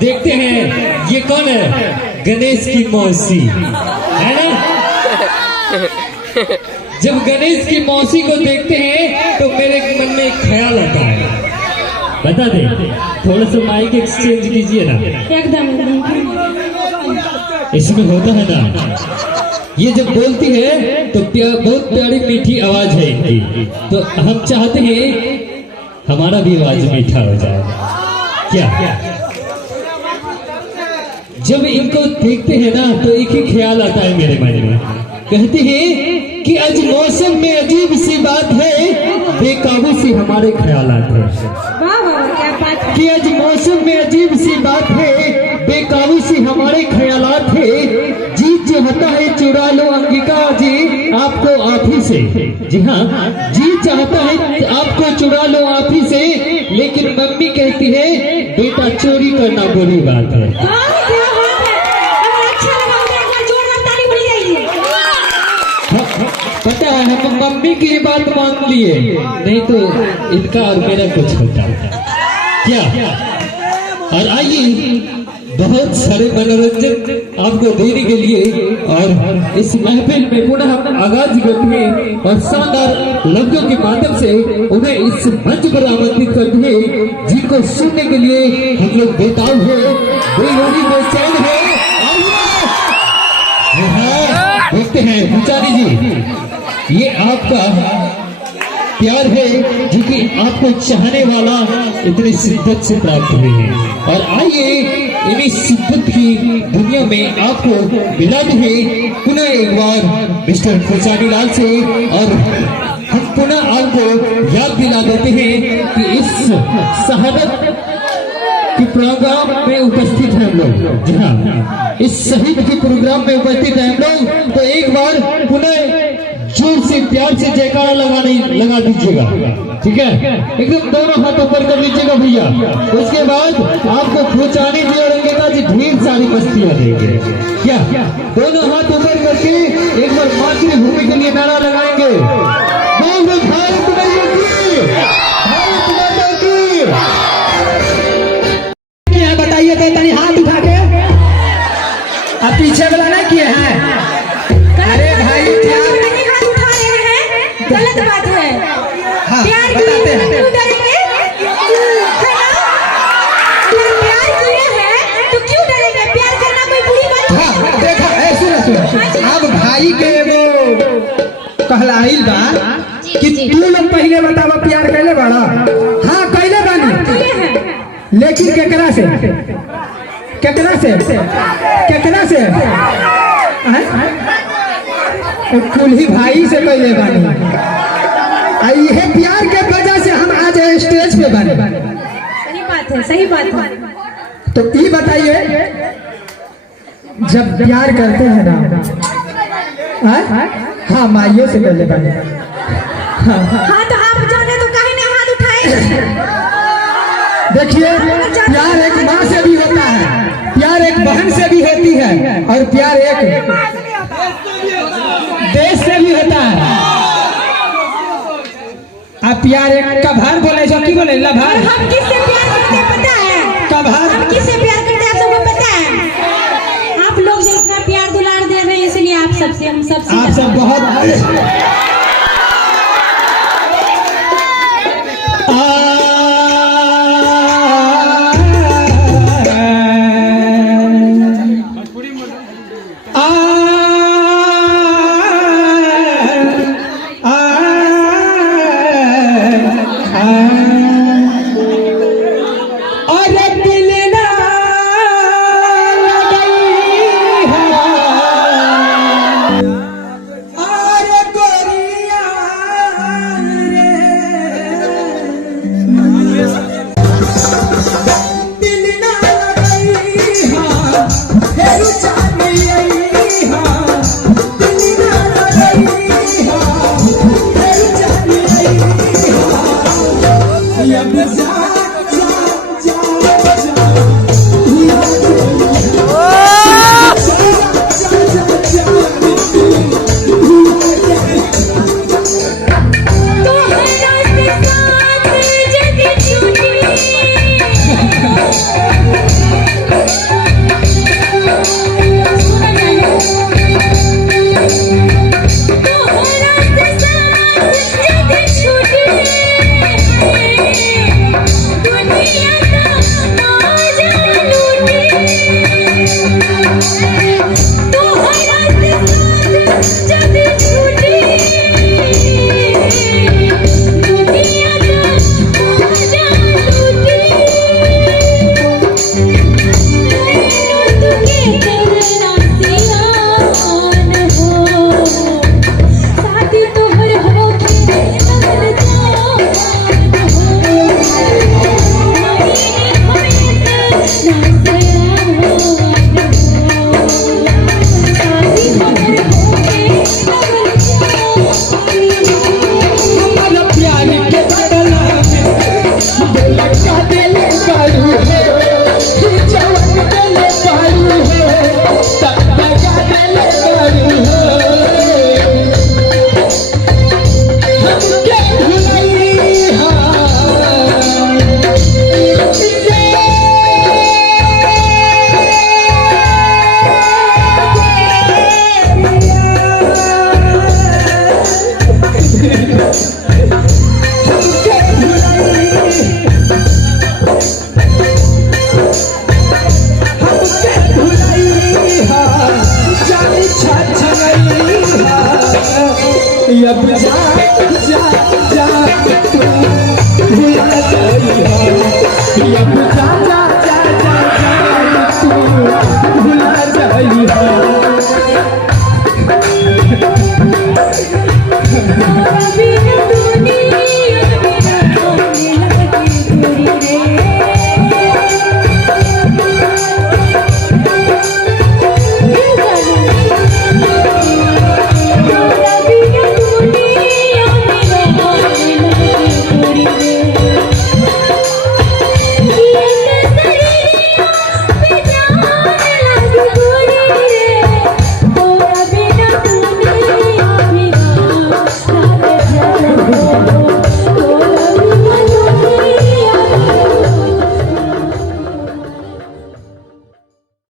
देखते हैं ये कौन है, गणेश की मौसी है ना। जब गणेश की मौसी को देखते हैं तो मेरे मन में एक ख्याल आता है, बता दे, थोड़ा सा माइक एक्सचेंज कीजिए ना। एकदम इसमें होता है ना, ये जब बोलती है तो बहुत प्यारी मीठी आवाज है इनकी, तो हम चाहते हैं हमारा भी आवाज मीठा हो जाए क्या। जब इनको देखते हैं ना तो एक ही ख्याल आता है मेरे मन में, कहते हैं कि आज मौसम में अजीब सी बात है, बेकाबू सी हमारे ख्यालात है। वाह वाह क्या बात है। कि आज मौसम में अजीब सी बात है, बेकाबू सी हमारे ख्यालात है। जी चाहता है चुरा लो अंगिका जी आपको आप ही से, जी हाँ, जी चाहता है आपको चुरा लो आप ही से, लेकिन मम्मी कहती है बेटा चोरी करना बुरी बात है। पता है हम मम्मी की बात मान लिए, नहीं तो इनका और मेरा कुछ होता क्या। और आइए बहुत सारे मनोरंजन आपको देने के लिए और इस महफिल में पुनः हम आगाज करते हैं और शानदार लफ्जों के माध्यम से उन्हें इस मंच पर आमंत्रित करते हैं, जिनको सुनने के लिए हम लोग बेताब है, बेहोरी बेचैन है। देखते हैं पुजारी जी, ये आपका प्यार है जो कि आपको चाहने वाला इतनी शिद्दत से प्राप्त हुए हैं। और आइए इन्हीं शिद्दत की दुनिया में आपको मिलाते हैं पुनः एक बार मिस्टर पुजारी लाल से, और हम पुनः आपको याद दिला देते हैं कि इस शहादत के प्रोग्राम में उपस्थित हैं हम लोग, जी हाँ, इस शहीद के प्रोग्राम में उपस्थित हैं हम लोग। तो एक बार पुनः जोर से प्यार से जयकारा लगा दीजिएगा, ठीक है, एकदम दोनों हाथ ऊपर कर लीजिएगा भैया। उसके बाद आपको पुजारी जी और अंगिका जी ढेर सारी मस्तियां देंगे क्या। दोनों हाथ ऊपर करके एक बार मातृभूमि के लिए नारा लगाएंगे, भारत माता की, भारत माता की। बताइए तो तनी हाथ उठा के, अब पीछे वाला नहीं किए हैं। अरे भाई हाथ उठा रहे हैं, गलत बात है। हाँ, प्यार बताते हैं। क्यों डरेंगे, है ना? अगर प्यार किया है तो क्यों डरेंगे, प्यार करना कोई बुरी बात नहीं। हाँ, देखा ऐसे अब भाई के वो कहलाई बा कि तू लोग पहले बतावा प्यार कैले बड़ा। हाँ कैले बानी, लेकिन केकरा से, केकरा से, केकरा से, कुल ही भाई से कैले बानी। यह प्यार के वजह से हम आज स्टेज पे बने। सही बात है, सही बात है। तो ये बताइए, जब प्यार करते हैं ना, हाँ माइयों से कैले बानी। हाँ तो आप जाने तो कहीं नहीं हाथ उठाए। देखिए प्यार एक माँ से भी होता है, प्यार एक बहन से भी होती है, और प्यार एक देश से भी होता है। आप प्यार एक कभार बोले जो की बोले लभार। हम किससे प्यार करते हैं पता है, कभार हम किससे प्यार करते हैं आप सबको पता है। आप लोग जो इतना प्यार दुलार दे रहे हैं इसलिए आप सबसे, हम सबसे, आप सब बहुत Nice.